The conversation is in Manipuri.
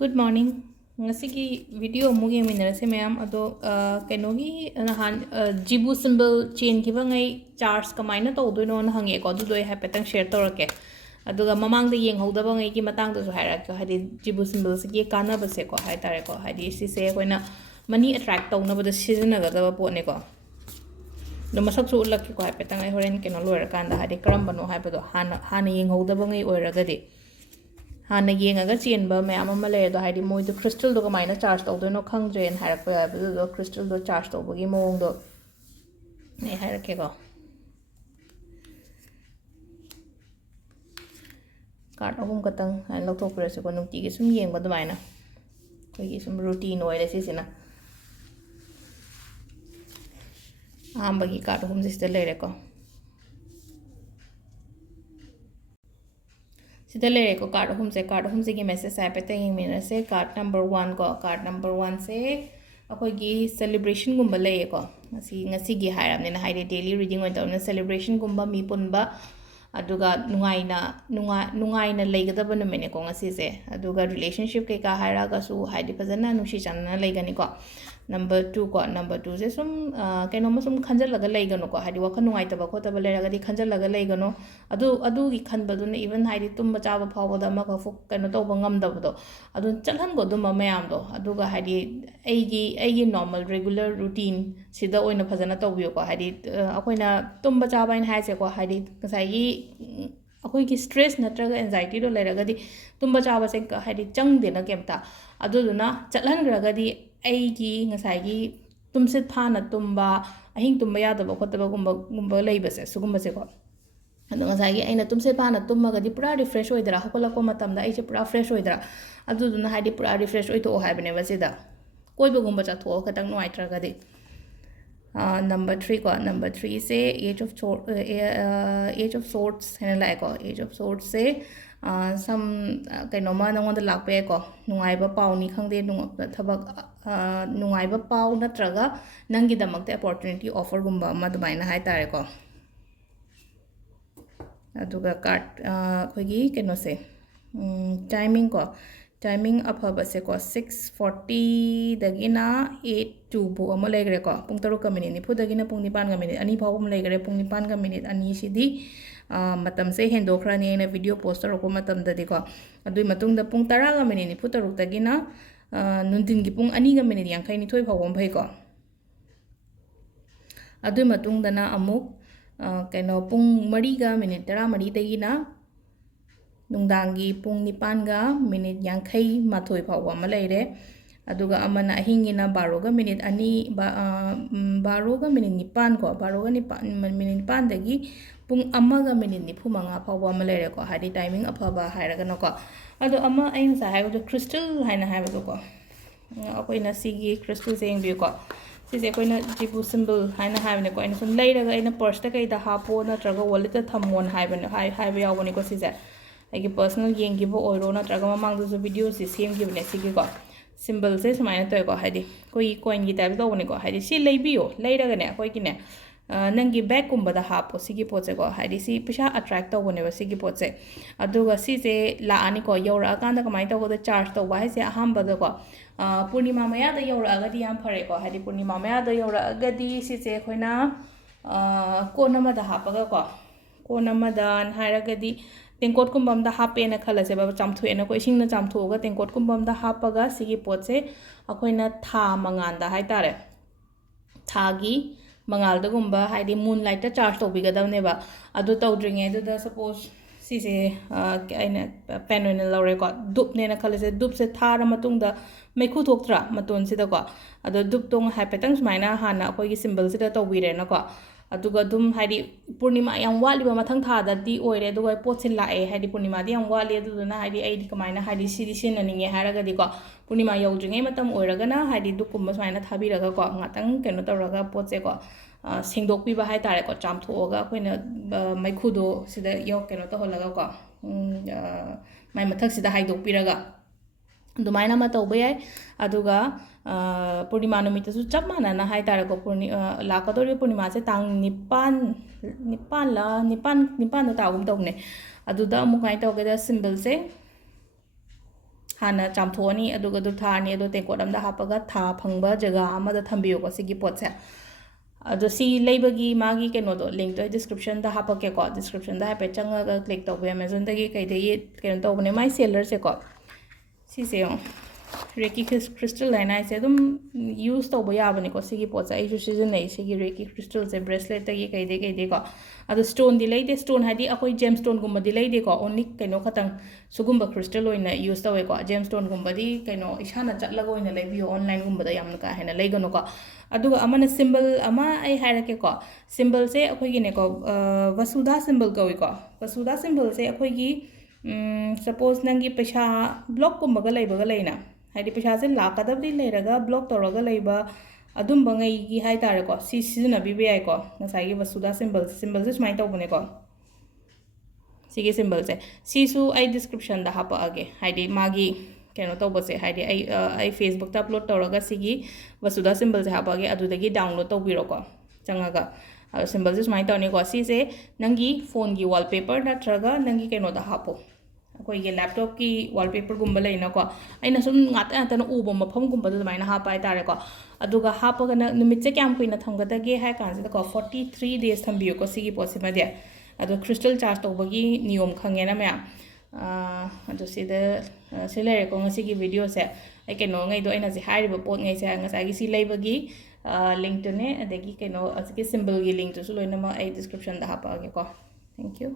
Good morning. Ngasigi video mugi minarase ma'am ado kenogi nahan Zibu Symbol chain kiba ngai charge kamaina tawdoino na hange ko adu doi hapetang share torake aduga mamang de yeng hodaba ngai ki matang da haira ko hadi Zibu Symbol se ki kana ba se ko hai tare ko hadi si se koina money attract tawna ba da season ga da po ne ko no masak su ulak ko hapetang ai horen keno loira kanda hadi karam bano hai ba do hana yeng hodaba ngai oiraga de hana yengaga chenba mayam ama lay do haidi moi do crystal do kamaina charge tawdoino khangje en harakpa ya bu do crystal do charge tawbagi mong do ne harake ko card ahum katang han lokthok pare se ko nungti gi sum yengba dumaina koi gi sum routine oile sisina amba gi card ahum siste lere ko sida lere ko card ahum se gi message ai pe teng mina se card number 1 ko card number 1 se akoi gi celebration gumba leye ko ngasi gi hairam ne na haide daily reading oi tawna celebration gumba mi punba aduga nungaina leigadaba na mene ko ngasi se aduga relationship ke ka haira ga su haide fazana nushi channa leigani ko number 2 ko number 2 se sum keno ma sum khanjal laga leigano ko haidi wakha nungai taba ko taba leraga di khanjal laga leigano adu gi khanba du na even haidi tumba chaba phawa da ma ka fu keno to bangam da do adu chalhan go dum mayam do aduga haidi aigi normal regular routine sida oina fazana tawbiyo ko haidi akoina tumba chaba in haise ko haidi ngasai gi akoi ki stress natraga anxiety do leraga di tumba chaba se haidi changde na kemta aduduna chalhan graga di aigi ngasai gi tumsit phana tumba ahing tumba yadaba khotaba gumba leibase sugumba se ko adu ngasai gi aina tumsit phana tumma ga di pura refresh oidra hakala ko matamda ai che pura fresh oidra aduduna haidi pura refresh oito haibane basida koi bagumba cha tho khatang nuaitra ga di number 3 ko number 3 se age of swords hena lai ko age of swords se some kaino ma nangon da lakpe ko nungai ba pau ni khangde thabak nungai ba pau natraga nangi damakte opportunity offer gumba ma dumaina hai tare ko aduga card khogi keno se timing ko timing afaba se ko 6:40 dagina 8 bu ama legre ko pung 3 minute ni phu dagina pung 9 minute ani phawum legre pung 9 minute ani sidi matam se hendo khrani na video poster ko matam da di ko adui matung da pung 10 minute ni phu 3 dagina nundin gi pung 2 minute yankai ni thoi phawum phai ko adui matung dana amuk kaino pung 3 minute 10 dagina nungdangi pung 9 minute yankai mathoi phawwa ma leire aduga amana ahingina 12 minute ani 12 minute 9 ko 12 minute 9 dagi pung 1 minute 9 phawwa ma leire ko hadi timing afaba hairaga no ko adu ama ain sa haibo crystal haina haibo ko akoina sigi crystal seng bi ko sise koina Zibu Symbol haina haibne ko ina sum leiraga ina purse ta kai da hapo na traga wallet ta thammon haibne haibo yawoni ko sise ai personal game gi bo oiro na traga mamang du video si same gi ne sigi ko symbol se sumaina to ko haidi koi coin gi type do ne ko haidi si leibiyo leiraga ne koi gi ne nangi bag kumba da hapo sigi poche ko haidi si pisha attract to ne ba sigi poche aduga si se la ani ko yora akanda kamai to ko da charge to wa se ahamba da ko purnima maya da yora ga di yam phare ko haidi purnima maya da yora ga di si se khoina ko nama da hapaga ko nama da hairaga di tengkot kumbam da hape na khala se ba chamthu ena ko ising na chamthu ga tengkot kumbam da hapaga sigi poche akoina tha mangan da hai tare thagi mangal da gumba haidi moonlight ta charge to biga da ne ba adu tawdringe adu da suppose si se aina pen on lore ko dup ne na khala se dup se thara matung da mekhu thoktra maton si da ko adu dup tong haipetang smaina hana akoi gi symbol si da tawbire na ko aduga dum haidi purnima yang wali ba mathang tha da di oire aduga potsin lae haidi purnima di yang wali aduna haidi ai kamaina haidi sidi sinani haraga di ko purnima yawjinge matam oiraga na haidi dukum smaina thabiraga ko ngatang keno tawraga potse ko singdok pi ba hai tare ko chamthoga koina maikhudo sida yo keno to holaga ko mai mathak sida haidok piraga dumaina ma tawba yai aduga purnima numita su chap mana na hai tare ko lakadori purnima se tang nipan da tagum tawne aduda amu kai tawge da symbol se ꯍꯥꯟꯅ ꯆꯥꯝꯊꯣꯛꯑꯅꯤ ꯑꯗꯨꯒ ꯑꯗꯨ ꯊꯥꯔꯅꯤ ꯑꯗꯣ ꯇꯦꯡꯀꯣꯠ ꯑꯃꯗ ꯍꯥꯞꯄꯒ ꯊꯥ ꯐꯪꯕ ꯖꯒꯥ ꯑꯃꯗ ꯊꯝꯕꯤꯌꯣꯀꯣ ꯁꯤꯒꯤ ꯄꯣꯠꯁꯦ ꯑꯗꯣ ꯁꯤ ꯂꯩꯕꯒꯤ ꯃꯥꯒꯤ ꯀꯩꯅꯣꯗꯣ ꯂꯤꯡꯛꯇꯣ ꯑꯩ ꯗꯤꯁꯀ꯭ꯔꯤꯞꯁꯟꯗ ꯍꯥꯞꯄꯛꯀꯦꯀꯣ ꯗꯤꯁꯀ꯭ꯔꯤꯞꯁꯟꯗ ꯍꯥꯏꯐꯦꯠ ꯆꯪꯉꯒ ꯀ꯭ꯂꯤꯛ ꯇꯧꯕ ꯑꯦꯃꯥꯖꯣꯟꯗꯒꯤ ꯀꯩꯗꯒꯤ ꯀꯩꯅꯣ ꯇꯧꯕꯅꯦ ꯃꯥꯏ ꯁꯦꯂꯔꯁꯦꯀꯣ ꯁꯤꯁꯦ ꯔꯦꯀꯤ ꯈ꯭ꯔꯤꯁꯇꯜ ꯍꯥꯏꯅ ꯍꯥꯏꯁꯦ ꯑꯗꯨꯝ ꯌꯨꯁ ꯇꯧꯕ ꯌꯥꯕꯅꯦꯀꯣ ꯁꯤꯒꯤ ꯄꯣꯠꯁꯦ ꯑꯩꯁꯨ ꯁꯤꯖꯤꯟꯅꯩ ꯁꯤꯒꯤ ꯔꯦꯀꯤ ꯈ꯭ꯔꯤꯁꯇꯜꯁꯦ ꯕ꯭ꯔꯦꯁꯂꯦꯠꯇꯒꯤ ꯀꯩꯗꯩꯀꯣ ꯑꯗꯣ ꯁ꯭ꯇꯣꯟꯗꯤ ꯂꯩꯇꯦ ꯁ꯭ꯇꯣꯟ ꯍꯥꯏꯗꯤ ꯑꯩꯈꯣꯏ ꯖꯦꯝ ꯁ꯭ꯇꯣꯟꯒꯨꯝꯕꯗꯤ ꯂꯩꯇꯦꯀꯣ ꯑꯣꯟꯂꯤ ꯀꯩꯅꯣ ꯈꯛꯇꯪ ꯁꯤꯒꯨꯝꯕ ꯈ꯭ꯔꯤꯁꯇꯜ ꯑꯣꯏꯅ ꯌꯨꯁ ꯇꯧꯋꯦꯀꯣ ꯖꯦꯝ ꯁ꯭ꯇꯣꯟꯒꯨꯝꯕꯗꯤ ꯀꯩꯅꯣ ꯏꯁꯥꯅ ꯆꯠꯂꯒ ꯑꯣꯏꯅ ꯂꯩꯕꯤꯌꯣ ꯑꯣꯟꯂꯥꯏꯟꯒꯨꯝꯕꯗ ꯌꯥꯝꯅ ꯀꯥ ꯍꯦꯟꯅ ꯂꯩꯒꯅꯨꯀꯣ ꯑꯗꯨꯒ ꯑꯃꯅ ꯁꯤꯝꯕꯜ ꯑꯃ ꯑꯩ ꯍꯥꯏꯔꯛꯀꯦꯀꯣ ꯁꯤꯝꯕꯜꯁꯦ ꯑꯩꯈꯣꯏꯒꯤꯅꯦꯀꯣ ꯋꯁꯨꯙꯥ ꯁꯤꯝꯕꯜ ꯀꯧꯏꯀꯣ ꯋꯁꯨꯙꯥ ꯁꯤꯝꯕꯜꯁꯦ ꯑꯩꯈꯣꯏꯒꯤ ꯁꯄꯣꯁ ꯅꯪꯒꯤ ꯄꯩꯁꯥ ꯕ꯭ꯂꯣꯛꯀꯨꯝꯕꯒ ꯂꯩꯕꯒ ꯂꯩꯅ ꯍꯥꯏꯗꯤ ꯄꯩꯁꯥꯁꯦ ꯂꯥꯛꯀꯗꯕꯗꯤ ꯂꯩꯔꯒ ꯕ꯭ꯂꯣꯛ ꯇꯧꯔꯒ ꯂꯩꯕ ꯑꯗꯨꯝꯕ ꯉꯩꯒꯤ ꯍꯥꯏꯇꯥꯔꯦꯀꯣ ꯁꯤ ꯁꯤꯖꯤꯟꯅꯕꯤꯕ ꯌꯥꯏꯀꯣ ꯉꯁꯥꯏꯒꯤ ꯋꯁꯨꯙꯥ ꯁꯤꯝꯕꯜꯁꯦ ꯁꯨꯃꯥꯏꯅ ꯇꯧꯕꯅꯦꯀꯣ ꯁꯤꯒꯤ ꯁꯤꯝꯕꯜꯁꯦ ꯁꯤꯁꯨ ꯑꯩ ꯗꯤꯁꯀ꯭ꯔꯤꯞꯁꯟꯗ ꯍꯥꯞꯄꯛꯑꯒꯦ ꯍꯥꯏꯗꯤ ꯃꯥꯒꯤ ꯀꯩꯅꯣ ꯇꯧꯕꯁꯦ ꯍꯥꯏꯗꯤ ꯑꯩ ꯐꯦꯁꯕꯨꯛꯇ ꯑꯞꯂꯣꯗ ꯇꯧꯔꯒ ꯁꯤꯒꯤ ꯋꯁꯨꯙꯥ ꯁꯤꯝꯕꯜꯁꯦ ꯍꯥꯞꯄꯛꯑꯒꯦ ꯑꯗꯨꯗꯒꯤ ꯗꯥꯎꯟꯂꯣꯗ ꯇꯧꯕꯤꯔꯣꯀꯣ ꯆꯪꯉꯒ ꯑꯗꯣ ꯁꯤꯝꯕꯜꯁꯦ ꯁꯨꯃꯥꯏꯅ ꯇꯧꯔꯅꯤꯀꯣ ꯁꯤꯁꯦ ꯅꯪꯒꯤ ꯐꯣꯟꯒꯤ ꯋꯥꯜꯄꯦꯄꯔ ꯅꯠꯇ꯭ꯔꯒ ꯅꯪꯒꯤ ꯀꯩꯅꯣꯗ ꯍꯥꯞꯄꯣ ꯑꯩꯈꯣꯏꯒꯤ ꯂꯦꯞꯇꯣꯞꯀꯤ ꯋꯥꯜꯄꯦꯄꯔꯒꯨꯝꯕ ꯂꯩꯅꯀꯣ ꯑꯩꯅ ꯁꯨꯝ ꯉꯥꯛꯇꯅ ꯎꯕ ꯃꯐꯝꯒꯨꯝꯕꯗ ꯑꯗꯨꯃꯥꯏꯅ ꯍꯥꯞꯄ ꯍꯥꯏꯇꯥꯔꯦꯀꯣ ꯑꯗꯨꯒ ꯍꯥꯞꯄꯒꯅ ꯅꯨꯃꯤꯠꯁꯦ ꯀꯌꯥꯝ ꯀꯨꯏꯅ ꯊꯝꯒꯗꯒꯦ ꯍꯥꯏ ꯀꯥꯟꯁꯤꯗꯀꯣ 43 days ꯊꯝꯕꯤꯌꯨꯀꯣ ꯁꯤꯒꯤ ꯄꯣꯠꯁꯤꯃꯗꯤ ꯑꯗꯣ ꯈ꯭ꯔꯤꯁꯇꯜ ꯆꯥꯔꯖ ꯇꯧꯕꯒꯤ ꯅꯤꯌꯣꯝ ꯈꯪꯉꯦꯅ ꯃꯌꯥꯝ ꯑꯗꯣ ꯁꯤꯗ ꯁꯤ ꯂꯩꯔꯦꯀꯣ ꯉꯁꯤꯒꯤ ꯚꯤꯗꯤꯑꯣꯁꯦ ꯑꯩ ꯀꯩꯅꯣꯉꯩꯗꯣ ꯑꯩꯅ ꯍꯧꯖꯤꯛ ꯍꯥꯏꯔꯤꯕ ꯄꯣꯠꯉꯩꯁꯦ ꯉꯁꯥꯏꯒꯤ ꯁꯤ ꯂꯩꯕꯒꯤ ꯂꯤꯡꯛꯇꯨꯅꯦ ꯑꯗꯒꯤ ꯀꯩꯅꯣ ꯍꯧꯖꯤꯛꯀꯤ ꯁꯤꯝꯕꯜꯒꯤ ꯂꯤꯡꯛꯇꯨꯁꯨ ꯂꯣꯏꯅꯃꯛ ꯑꯩ ꯗꯤꯁꯀ꯭ꯔꯤꯞꯁꯟꯗ ꯍꯥꯞꯄꯛꯑꯒꯦꯀꯣ ꯊꯦꯡꯛ ꯌꯨ